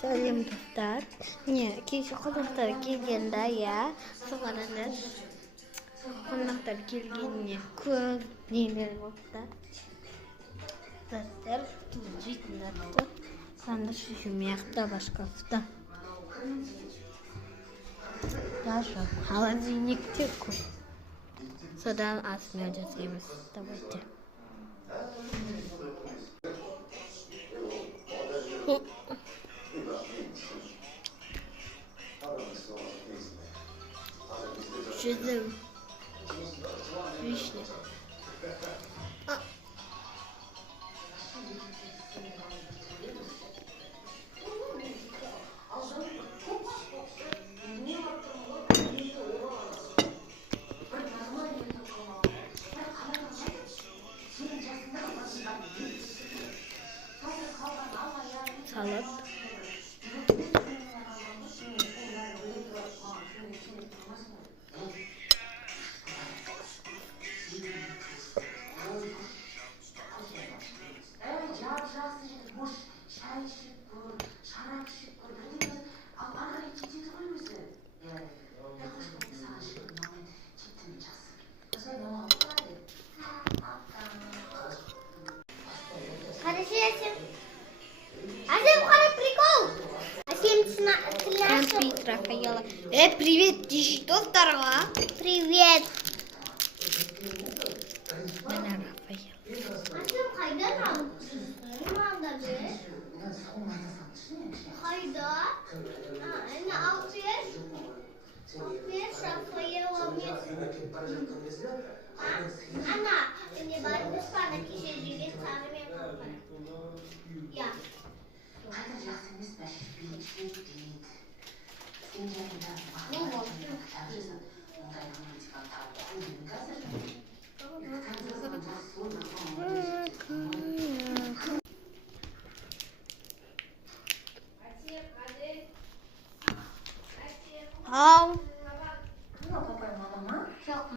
Целым достать. Не, киси коннектор килгенда я. Согаранер. Коннектор килгенне көп нелер болду. Заттар тужитнар. Кандай шумякта башкафта. Даже холодильник теку. Содан асмел жасаймыз. Давайте. Жезл. Вишня. Салат. Рафаэла. Привет, ты что второго? Привет. Меня Рафаэла.